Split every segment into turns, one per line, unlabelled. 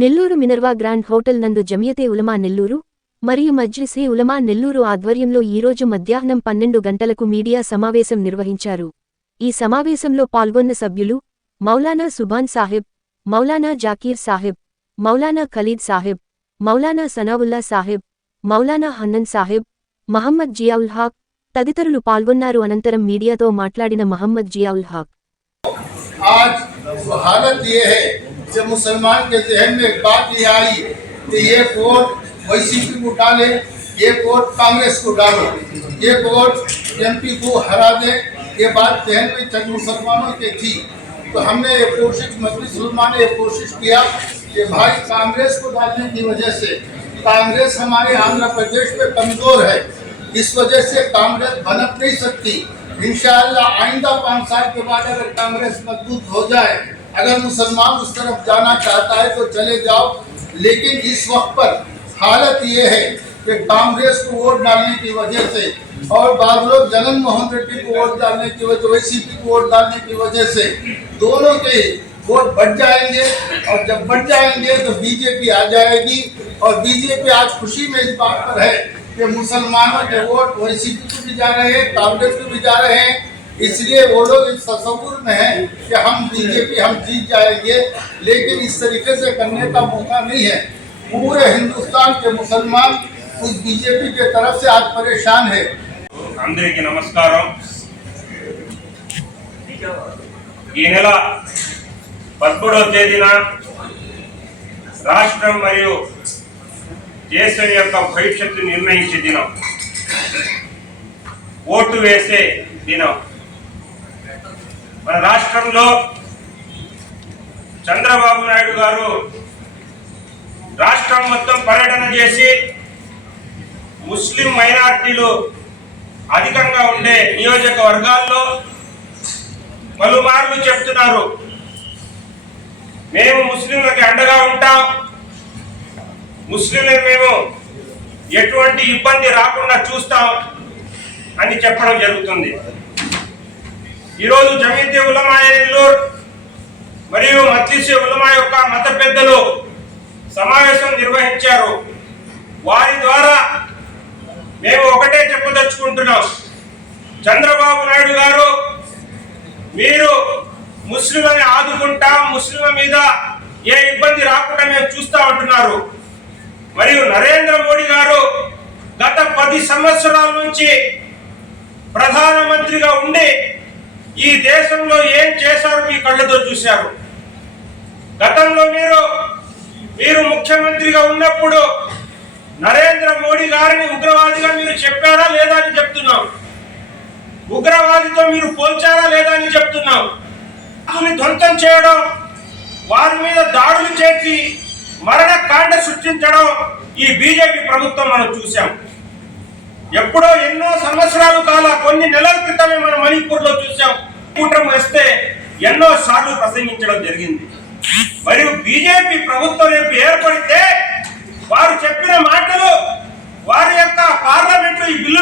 Nellore Minerva grand hotel నందు జమియతే ఉలమా నెల్లూరు మరియు మజ్లిసే ఉలమా నెల్లూరు ఆధ్వర్యంలో ఈరోజు మధ్యాహ్నం పన్నెండు గంటలకు మీడియా సమావేశం నిర్వహించారు ఈ సమావేశంలో పాల్గొన్న సభ్యులు మౌలానా సుభాన్ సాహెబ్ మౌలానా జాకీర్ సాహెబ్ మౌలానా ఖలీద్ సాహెబ్ మౌలానా సనావుల్లా సాహెబ్ మౌలానా హన్నన్ సాహెబ్ మహమ్మద్ జియావుల్ హాక్ తదితరులు పాల్గొన్నారు అనంతరం మీడియాతో మాట్లాడిన మహమ్మద్ జియావుల్ హాక్
जब मुसलमान के जहन में बात यह आई कि ये वोट वैसी को उठा ले ये वोट कांग्रेस को डालो ये वोट पी को हरा दे ये बात जहन में चंद मुसलमानों के थी तो हमने ये कोशिश मजलिसमा ने यह कोशिश किया कि भाई कांग्रेस को डालने की वजह से कांग्रेस हमारे आंध्र प्रदेश में कमज़ोर है इस वजह से कांग्रेस बनप नहीं सकती इन आइंदा पाँच साल के बाद अगर कांग्रेस मजबूत हो जाए अगर मुसलमान उस तरफ जाना चाहता है तो चले जाओ लेकिन इस वक्त पर हालत ये है कि कांग्रेस को वोट डालने की वजह से और बाद लोग जगन मोहन रेड्डी को वोट डालने की वजह वैसी को वोट डालने की वजह से दोनों के वोट बढ़ जाएंगे और जब बढ़ जाएंगे तो बीजेपी आ जाएगी और बीजेपी आज खुशी में इस बात पर है कि मुसलमानों के वोट वैसी को भी जा रहे हैं कांग्रेस को भी जा रहे हैं इसलिए वो लोग इस तस्वुर में है कि हम बीजेपी हम जीत जाएंगे लेकिन इस तरीके से करने का मौका नहीं है पूरे हिंदुस्तान के मुसलमान उस बीजेपी के तरफ से आज परेशान है
अंदर की नमस्कार ఈ तेदीन राष्ट्र తేదీన देश भविष्य तो निर्णय दिन ओटू वैसे दिन మన రాష్ట్రంలో చంద్రబాబు నాయుడు గారు రాష్ట్రం మొత్తం పర్యటన చేసి ముస్లిం మైనార్టీలు అధికంగా ఉండే నియోజకవర్గాల్లో పలుమార్లు చెప్తున్నారు మేము ముస్లింలకి అండగా ఉంటాం ముస్లింలకు మేము ఎటువంటి ఇబ్బంది రాకుండా చూస్తాం అని చెప్పడం జరుగుతుంది ఈరోజు జమీతి ఉలమాయ మరియు మజ్లిసే ఉలమా యొక్క మత పెద్దలు సమావేశం నిర్వహించారు వారి ద్వారా మేము ఒకటే చెప్పదలుచుకుంటున్నాం చంద్రబాబు నాయుడు గారు మీరు ముస్లింని ఆదుకుంటా ముస్లింల మీద ఏ ఇబ్బంది రాకుండా మేము చూస్తా ఉంటున్నారు మరియు నరేంద్ర మోడీ గారు గత పది సంవత్సరాల నుంచి ప్రధానమంత్రిగా ఉండి ఈ దేశంలో ఏం చేశారు మీ కళ్ళతో చూశారు గతంలో మీరు మీరు ముఖ్యమంత్రిగా ఉన్నప్పుడు నరేంద్ర మోడీ గారిని ఉగ్రవాదిగా మీరు చెప్పారా లేదా అని చెప్తున్నాం ఉగ్రవాదితో మీరు పోల్చారా లేదా అని చెప్తున్నాం అతని ధ్వంతం చేయడం వారి మీద దాడులు చేసి మరణ కాండ సృష్టించడం ఈ బీజేపీ ప్రభుత్వం మనం చూసాం ఎప్పుడో ఎన్నో సంవత్సరాలు కాల కొన్ని నెలల క్రితం కూటమి వస్తే ఎన్నో సార్లు ప్రసంగించడం జరిగింది మరియు బీజేపీ ప్రభుత్వం రేపు ఏర్పడితే వారు చెప్పిన మాటలు వారి యొక్క పార్లమెంటు ఈ బిల్లు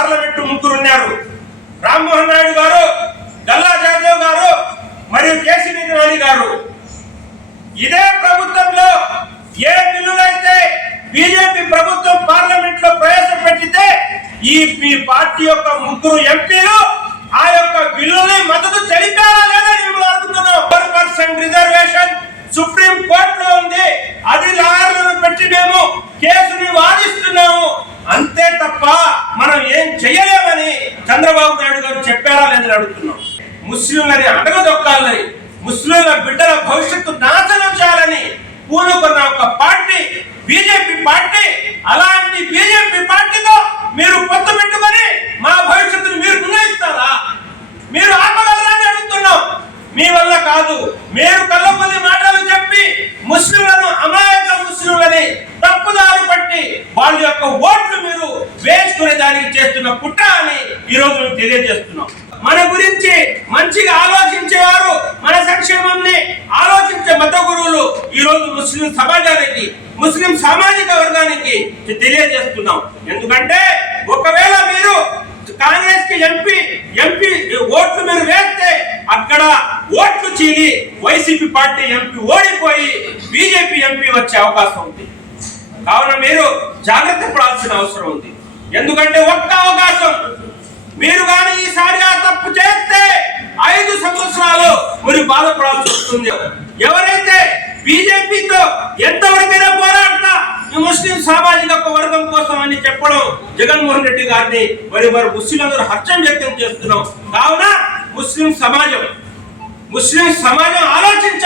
పార్లమెంటు ముగ్గురు ఉన్నారు రామ్మోహన్ నాయుడు గారు గల్లా జాదేవ్ గారు మరియు కేసీ నీతివాణి గారు ఇదే ప్రభుత్వంలో ఏ బిల్లులైతే బీజేపీ ప్రభుత్వం పార్లమెంట్ లో ప్రవేశపెట్టితే ఈ మీ పార్టీ యొక్క ముగ్గురు ఎంపీలు ఆ యొక్క బిల్లుని మద్దతు తెలిపారా లేదా మేము అడుగుతున్నాం పర్సెంట్ రిజర్వేషన్ సుప్రీం కోర్టులో ఉంది అది లాయర్లను పెట్టి మేము కేసుని వాదిస్తున్నాము అంతే తప్ప మనం ఏం చేయలేమని చంద్రబాబు నాయుడు గారు చెప్పారా లేదని అడుగుతున్నాం ముస్లింలని అడగదొక్కాలని ముస్లింల బిడ్డల భవిష్యత్తు నాశనం చేయాలని పూనుకున్న ఒక పార్టీ బీజేపీ పార్టీ అలాంటి బీజేపీ పార్టీతో మీరు పొత్తు పెట్టుకొని మా భవిష్యత్తును మీరు నిర్ణయిస్తారా మీరు ఆపగలరా అని అడుగుతున్నాం మీ వల్ల కాదు మీరు కళ్ళ మాటలు చెప్పి ముస్లింలను అమాయక ముస్లింలని వాళ్ళ యొక్క ఓట్లు మీరు వేసుకునే దానికి చేస్తున్న కుట్ర అని రోజు మేము తెలియజేస్తున్నాం మన గురించి మంచిగా ఆలోచించేవారు మన సంక్షేమాన్ని ఆలోచించే మత గురువులు ఈరోజు ముస్లిం సమాజానికి ముస్లిం సామాజిక వర్గానికి తెలియజేస్తున్నాం ఎందుకంటే ఒకవేళ మీరు కాంగ్రెస్ కి ఎంపీ ఎంపీ ఓట్లు మీరు వేస్తే అక్కడ ఓట్లు చీలి వైసీపీ పార్టీ ఎంపీ ఓడిపోయి బీజేపీ ఎంపీ వచ్చే అవకాశం ఉంది కావున మీరు జాగ్రత్త పడాల్సిన అవసరం ఉంది ఎందుకంటే ఒక్క అవకాశం మీరు కానీ ఈసారి ఆ తప్పు చేస్తే ఐదు సంవత్సరాలు మీరు బాధపడాల్సి వస్తుంది ఎవరైతే బీజేపీతో ఎంతవరకైనా పోరాడతా ఈ ముస్లిం సామాజిక వర్గం కోసం అని చెప్పడం జగన్మోహన్ రెడ్డి గారిని మరి మరి ముస్లింలందరూ హర్షం వ్యక్తం చేస్తున్నాం కావున ముస్లిం సమాజం ముస్లిం సమాజం ఆలోచించి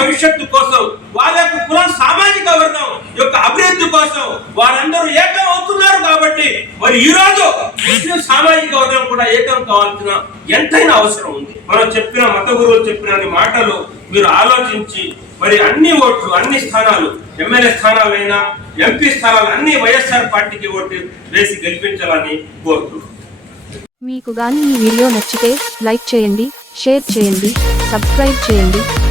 భవిష్యత్తు కోసం వారి యొక్క కుల సామాజిక వర్గం యొక్క అభివృద్ధి కోసం వారందరూ ఏకం అవుతున్నారు కాబట్టి మరి ఈ రోజు ముస్లిం సామాజిక వర్గం కూడా ఏకం కావాల్సిన ఎంతైనా అవసరం ఉంది మనం చెప్పిన మత గురువులు చెప్పిన మాటలు మీరు ఆలోచించి మరి అన్ని ఓట్లు అన్ని స్థానాలు ఎమ్మెల్యే స్థానాలైనా ఎంపీ స్థానాలు అన్ని వైఎస్ఆర్ పార్టీకి ఓటు వేసి గెలిపించాలని కోరుతున్నాను మీకు గాని ఈ వీడియో నచ్చితే లైక్ చేయండి షేర్ చేయండి సబ్స్క్రైబ్ చేయండి